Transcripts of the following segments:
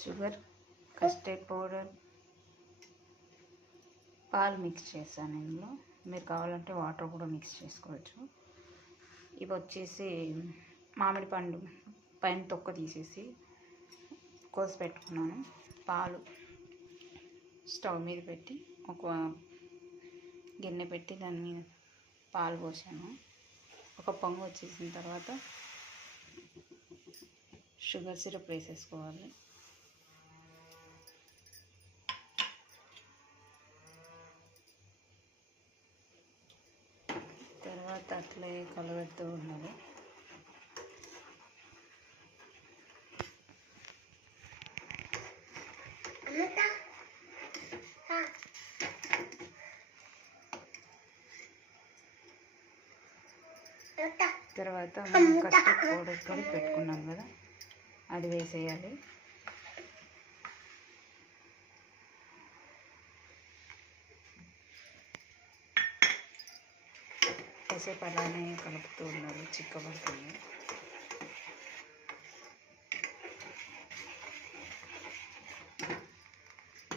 Sugar, custard powder, పాలు mix చేశాను. ఇందులో మీరు కావాలంటే వాటర్ కూడా మిక్స్ చేసుకోవచ్చు. ఇవి వచ్చేసి మామిడి పండు పైన తొక్క తీసేసి కోసి పెట్టుకున్నాను. పాలు స్టవ్ మీద పెట్టి ఒక గిన్నె పెట్టి దాని మీద పాలు పోసాను. ఒక పొంగు వచ్చేసిన తర్వాత షుగర్ సిరప్ వేసేసుకోవాలి. తర్వాత అట్లే కలబెడుతూ ఉండాలి. తర్వాత మనం కస్టర్డ్ పౌడర్ కూడా పెట్టుకున్నాం కదా, అది వేసేయాలి. కాసేపు అలానే కలుపుతూ ఉండాలి, చిక్కబడుతుంది.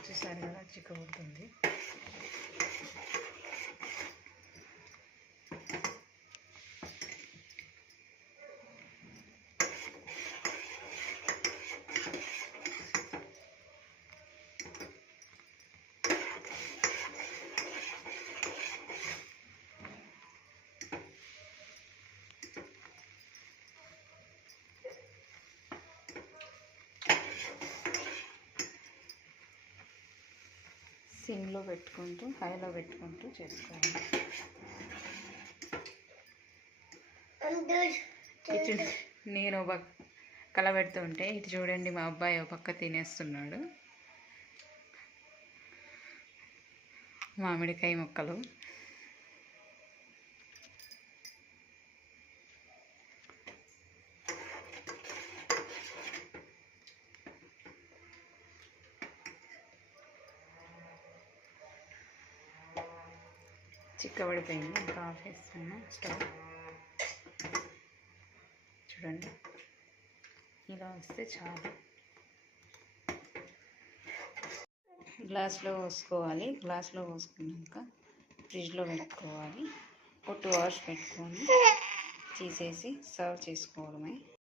చూసారు కదా, చిక్కబడుతుంది. సిమ్లో పెట్టుకుంటూ హైలో పెట్టుకుంటూ చేసుకోవాలి. ఇటు నేను ఒక కలబెడుతుంటే ఇటు చూడండి, మా అబ్బాయి ఒక పక్క తినేస్తున్నాడు మామిడికాయ ముక్కలు. చిక్కబడిపోయింది. ఇంకా ఆఫ్ చేస్తాను స్టవ్. చూడండి, ఇలా వస్తే చాలు. గ్లాస్లో పోసుకోవాలి. గ్లాస్లో పోసుకున్నాక ఫ్రిడ్జ్లో పెట్టుకోవాలి. ఒక 2 hours పెట్టుకొని తీసేసి సర్వ్ చేసుకోవడమే.